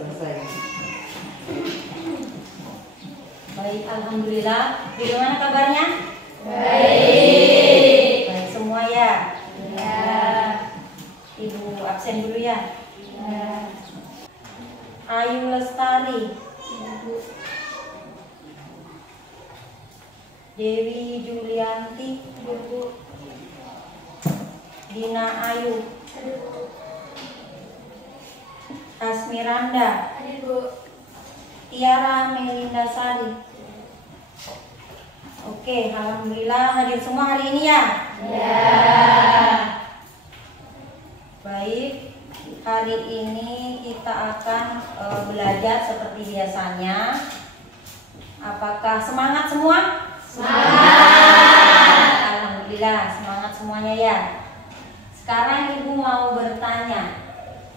selesai. Baik, alhamdulillah. Bagaimana kabarnya? Baik. Baik semua ya. Ya. Ibu absen dulu ya. Ya. Ayu Lestari. Dewi Julianti. Dina Ayu. Asmiranda. Tiara Melinda Sari. Oke, alhamdulillah hadir semua hari ini ya. Ya. Baik, hari ini kita akan belajar seperti biasanya. Apakah semangat semua? Semangat. Alhamdulillah, semangat semuanya ya. Sekarang Ibu mau bertanya,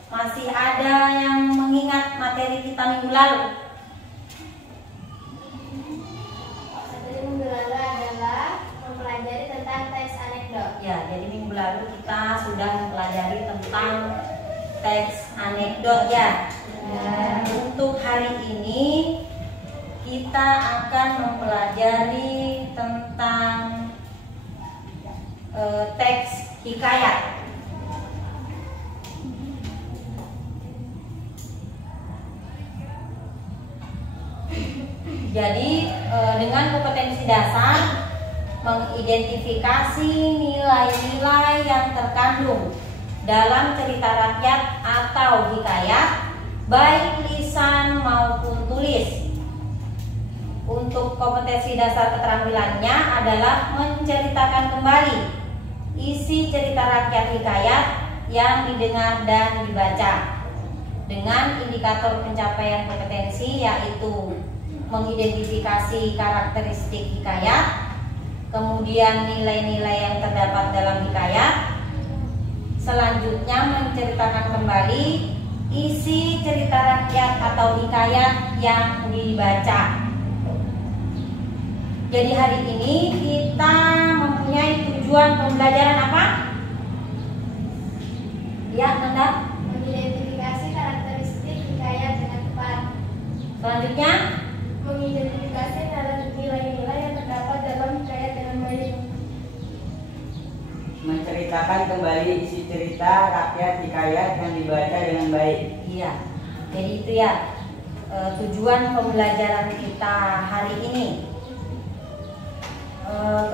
masih ada yang mengingat materi kita minggu lalu? Materi minggu lalu adalah mempelajari tentang teks anekdot. Ya, jadi minggu lalu kita sudah mempelajari tentang teks anekdot ya. Dan untuk hari ini kita akan mempelajari tentang teks hikayat. Jadi dengan kompetensi dasar mengidentifikasi nilai-nilai yang terkandung dalam cerita rakyat atau hikayat, baik lisan maupun tulis. Untuk kompetensi dasar keterampilannya adalah menceritakan kembali isi cerita rakyat hikayat yang didengar dan dibaca dengan indikator pencapaian kompetensi, yaitu mengidentifikasi karakteristik hikayat, kemudian nilai-nilai yang terdapat dalam hikayat, selanjutnya menceritakan kembali isi cerita rakyat atau hikayat yang dibaca. Jadi hari ini kita mempunyai tujuan pembelajaran apa? Ya, Nanda. Mengidentifikasi karakteristik hikayat dengan tepat. Selanjutnya, Mengidentifikasi nilai-nilai yang terdapat dalam hikayat dengan baik. Menceritakan kembali isi cerita rakyat hikayat yang dibaca dengan baik. iya. Jadi itu ya tujuan pembelajaran kita hari ini.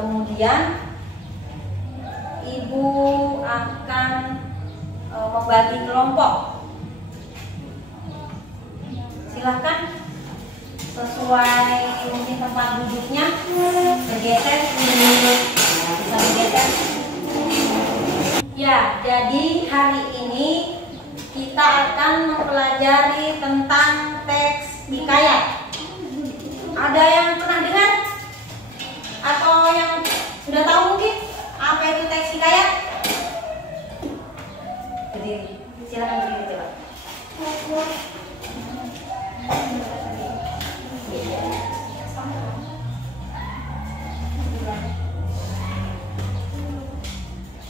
Kemudian Ibu akan membagi kelompok. Silahkan sesuai mungkin tempat duduknya bergeser, bisa bergeser. Ya, jadi hari ini kita akan mempelajari tentang teks hikayat. Ada yang pernah dengar? Atau yang sudah tahu mungkin apa itu teks hikayat? Berdiri, silakan berdiri coba.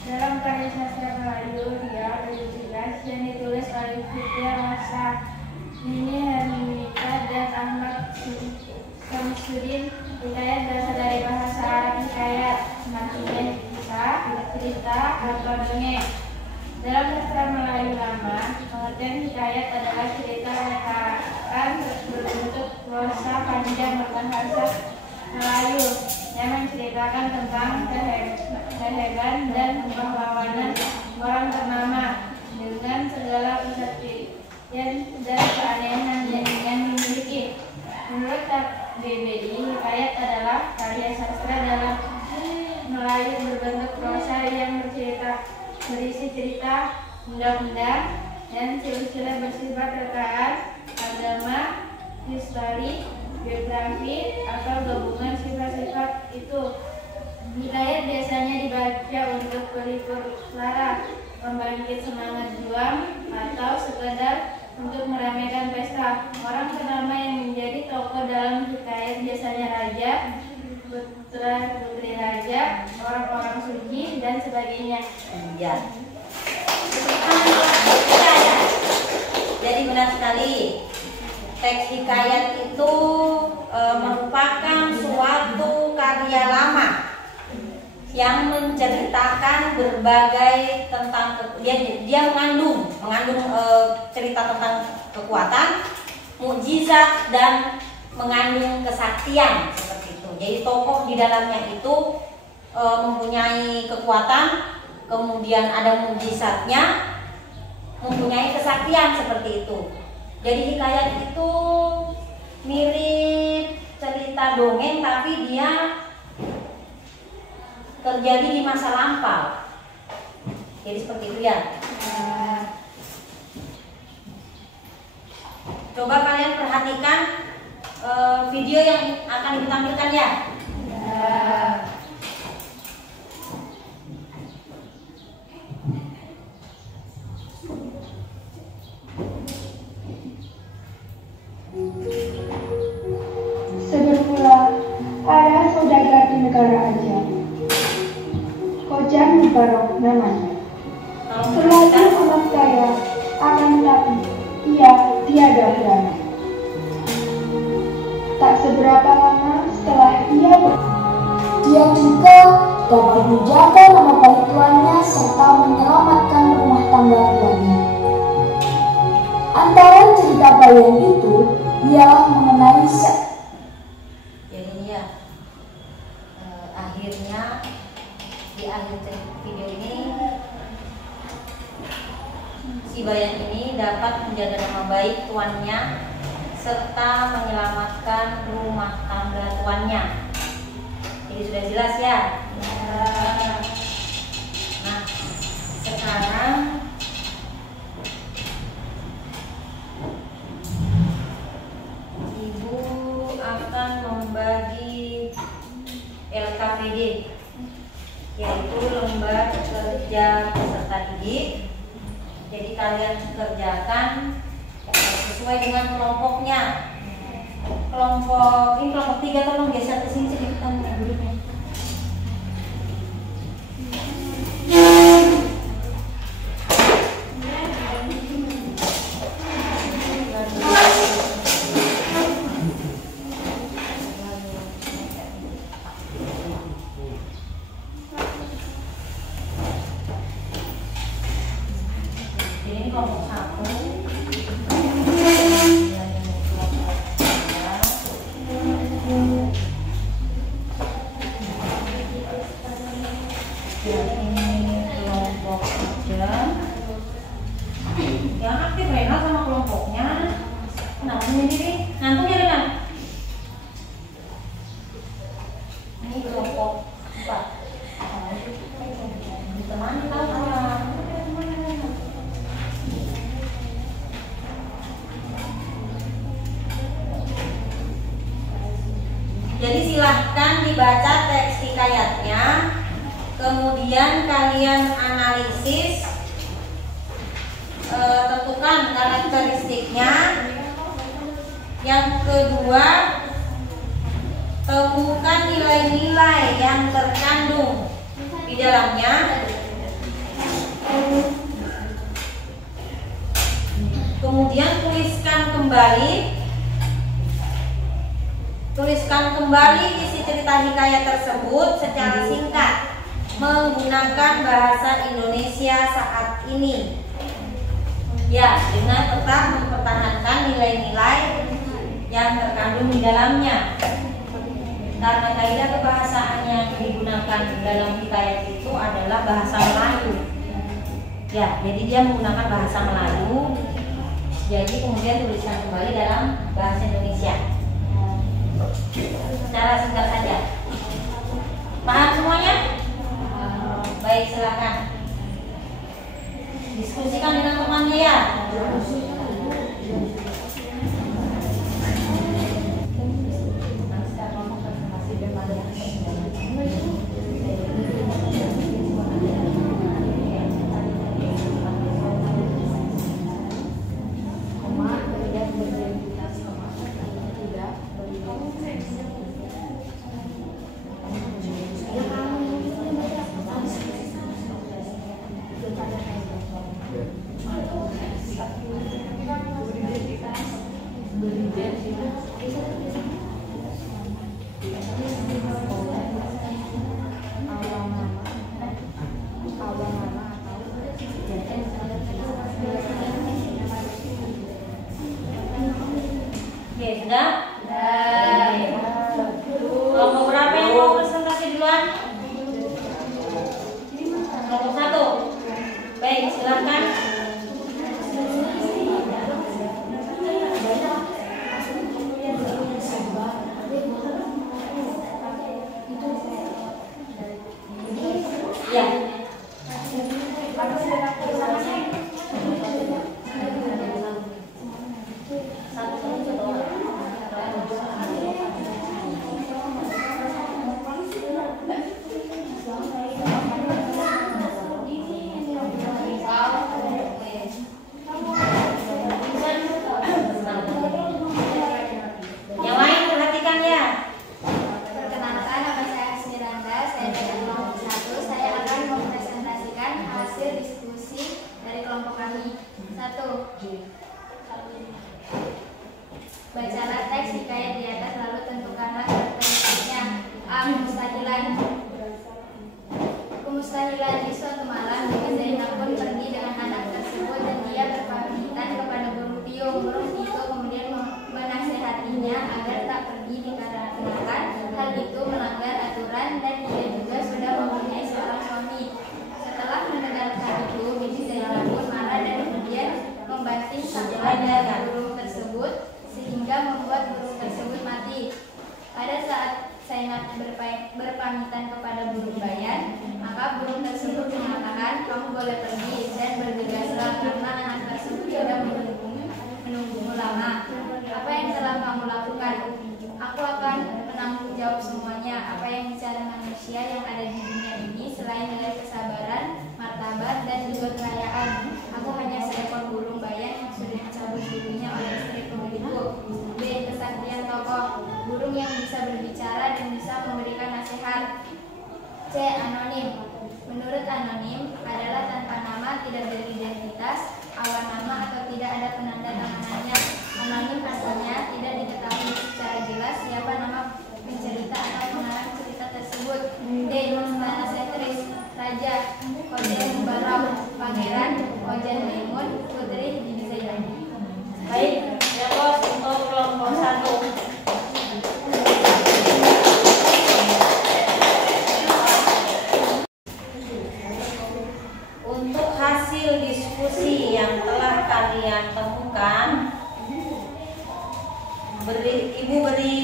Dalam karya sastra Melayu Riau 2017 yang ditulis oleh Fitria Masa, Nini Herminita dan Ahmad Samsudin, hikayat berasal dari bahasa Arab hikayat, artinya kisah, cerita, atau dongeng. Dalam sastra Melayu lama, pengertian hikayat adalah cerita rekaan berbentuk prosa panjang berbahasa Melayu yang menceritakan tentang kehebasan dan pahlawanan orang ternama dengan segala kesaktian dan keanehan yang dimiliki. Menurut KBBI, hikayat adalah karya sastra dalam Melayu berbentuk prosa yang berisi cerita, undang-undang, dan silsilah bersifat rekaan, agama, histori, biografi, atau gabungan sifat-sifat itu. Hikayat biasanya dibaca untuk berhibur suara, membangkit semangat juang, atau sekedar untuk meramaikan pesta. Orang ternama yang menjadi tokoh dalam hikayat biasanya raja, putra-putri raja, orang-orang suci, dan sebagainya. Iya. Jadi benar sekali. teks hikayat itu merupakan suatu karya lama yang menceritakan berbagai tentang dia mengandung cerita tentang kekuatan, mukjizat, dan mengandung kesaktian seperti itu. Jadi tokoh di dalamnya itu mempunyai kekuatan, kemudian ada mukjizatnya, mempunyai kesaktian seperti itu. Jadi hikayat itu mirip cerita dongeng, tapi dia terjadi di masa lampau. Jadi seperti itu ya. Coba kalian perhatikan video yang akan ditampilkan ya. Semula ada saudagar di negara Ajam. Kojan Mubarok namanya. Terlaju amat kaya, akan tetapi ia tiada beranak. Tak seberapa lama setelah dia juga dapat menjaga nama baik tuannya serta menyelamatkan rumah tangga tuannya. Antara cerita bayan itu ialah mengenai akhirnya di akhir video ini si bayan ini dapat menjaga nama baik tuannya serta menyelamatkan rumah tangga tuannya. Jadi sudah jelas ya. Nah, sekarang Ibu akan membagi LKPD, yaitu lembar kerja peserta didik. Jadi kalian kerjakan sesuai dengan kelompoknya. Kelompok 3 tolong geser ke sini sedikit duduknya. Ini kelompok 1. Yang aktif Rena sama kelompoknya. Kenapa sendiri? Ngantuk ya Rena? Ini kelompok 4. Ditemani kawan. Jadi silahkan dibaca teks hikayatnya, kemudian kalian analisis, tentukan karakteristiknya. Yang kedua, temukan nilai-nilai yang terkandung di dalamnya. Kemudian tuliskan kembali isi cerita hikayat tersebut secara singkat menggunakan bahasa Indonesia saat ini. Ya, dengan tetap mempertahankan nilai-nilai yang terkandung di dalamnya. Karena kaidah kebahasaan yang digunakan dalam hikayat itu adalah bahasa Melayu. Ya, jadi dia menggunakan bahasa Melayu. Jadi kemudian tuliskan kembali dalam bahasa Indonesia. Secara singkat saja. Paham semuanya? Baik, silakan. Diskusikan dengan temannya ya. Oke, sudah? Kelompok berapa yang mau presentasi duluan? Kelompok 1. Baik, silakan. Ya. Yang lain perhatikan ya. Perkenalkan, nama saya Asmiranda. Saya dari kelompok 1. Saya akan mempresentasikan hasil diskusi dari kelompok kami. 1. Bacalah teks hikayat di atas lalu tentukanlah karakteristiknya. A. Kemustahilan. Kemustahilan. Di suatu malam, Bibi Zainab pun pergi dengan anak tersebut dan dia berpamitan kepada burung piung. Burung itu kemudian menasehatinya agar tak pergi dikarenakan hal itu melanggar aturan dan dia juga sudah mempunyai seorang suami. Setelah mendengarkan itu, Bibi Zainab pun marah dan kemudian membanting sabda burung tersebut sehingga membuat burung tersebut mati. Pada saat Zainab berpamitan kepada burung bayan, maka burung tersebut mengatakan, "Kamu boleh pergi dan bergegaslah karena anak tersebut sudah menunggumu lama. Apa yang telah kamu lakukan? Aku akan menanggung jawab semuanya. Apa yang bicara manusia yang ada di dunia ini selain nilai kesabaran, martabat, dan juga kekayaan. Aku hanya seekor burung bayan yang sudah dicabut bulunya oleh istri pemilikku." B. Kesaktian tokoh. Burung yang bisa berbicara dan bisa memberikan nasihat. C. Anonim. Menurut anonim adalah tanpa nama, tidak beridentitas, awal nama atau tidak ada penanda tanganannya. Anonim artinya tidak diketahui secara jelas siapa nama pencerita atau pengarang cerita tersebut. D. Anasetris. Raja. Khoja Mubarak. Pangeran. Khoja Maimun. Putri Bibi Zainab. Baik, ya bos, untuk kelompok 1. Untuk hasil diskusi yang telah kalian temukan, Ibu beri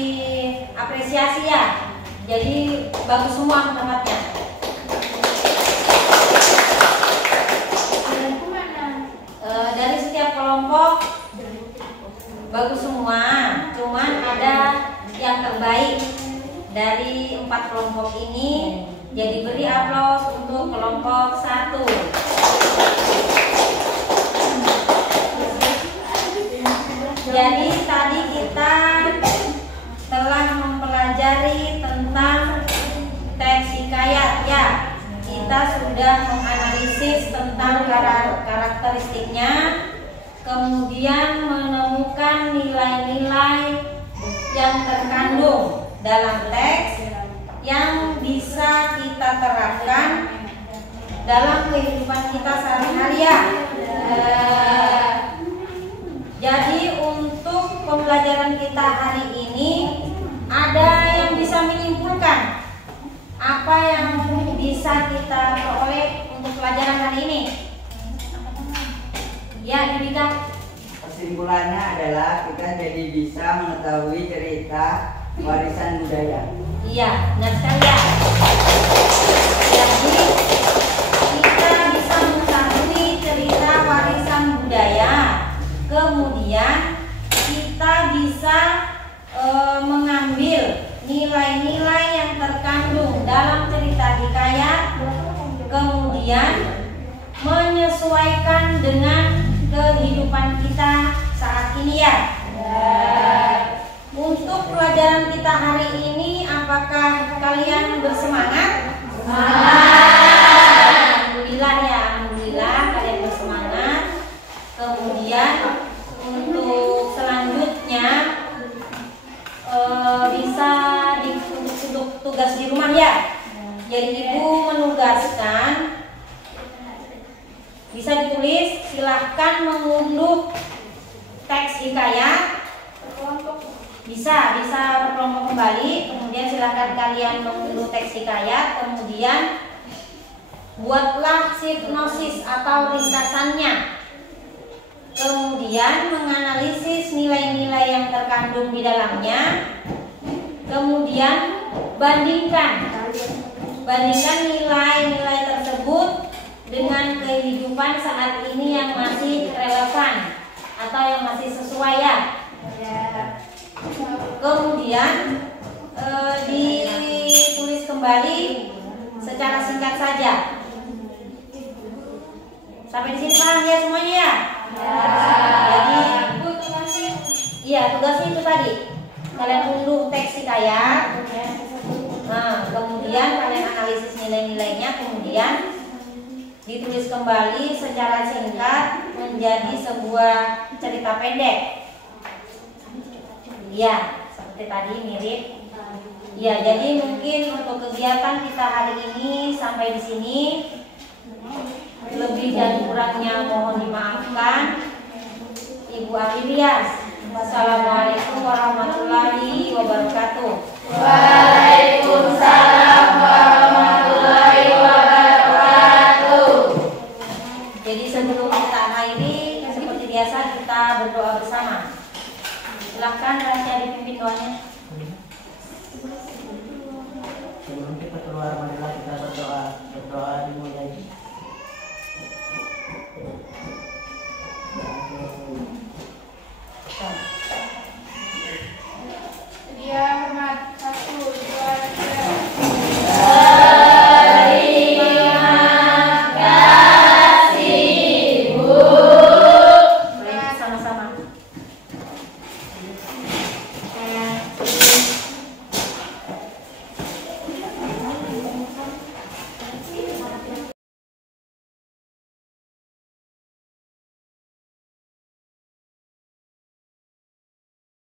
apresiasi ya. Jadi bagus semua tempatnya. Dari setiap kelompok bagus semua, cuman ada yang terbaik dari 4 kelompok ini. Jadi beri aplaus untuk kelompok 1. Jadi tadi kita telah mempelajari tentang teks hikayat ya. Kita sudah menganalisis tentang karakteristiknya, kemudian menemukan nilai-nilai yang terkandung dalam teks yang bisa kita terapkan dalam kehidupan kita sehari-hari ya. Jadi untuk pembelajaran kita hari ini ada yang bisa menyimpulkan apa yang bisa kita peroleh untuk pelajaran hari ini. Ya, Dibika. Kesimpulannya adalah kita jadi bisa mengetahui cerita warisan budaya. Iya, benar sekali ya. Jadi kita bisa mengetahui cerita warisan budaya. Kemudian kita bisa mengambil nilai-nilai yang terkandung dalam cerita hikayat, kemudian menyesuaikan dengan kehidupan kita saat ini ya. Untuk pelajaran kita hari ini, apakah kalian bersemangat? Alhamdulillah ya, alhamdulillah kalian bersemangat. Kemudian untuk selanjutnya ya? Jadi ibu menugaskan, bisa ditulis, silahkan mengunduh teks hikayat. Bisa berkelompok kembali. Kemudian silahkan kalian mengunduh teks hikayat. Kemudian buatlah sinopsis atau ringkasannya. Kemudian menganalisis nilai-nilai yang terkandung di dalamnya. Kemudian bandingkan nilai-nilai tersebut dengan kehidupan saat ini yang masih relevan atau yang masih sesuai ya. Kemudian ditulis kembali secara singkat saja. Sampai di sini paham ya semuanya ya? Jadi tugasnya itu tadi. Kalian unduh teks hikayat. Nah, kemudian kalian analisis nilai-nilainya, kemudian ditulis kembali secara singkat menjadi sebuah cerita pendek. Ya, seperti tadi mirip. Ya, jadi mungkin untuk kegiatan kita hari ini sampai di sini. Lebih dan kurangnya mohon dimaafkan. Ibu Amilias. Wassalamualaikum warahmatullahi wabarakatuh. Waalaikumsalam warahmatullahi wabarakatuh. Jadi sebelum kita akhiri, seperti biasa kita berdoa bersama. Silakan Raja dipimpin doanya.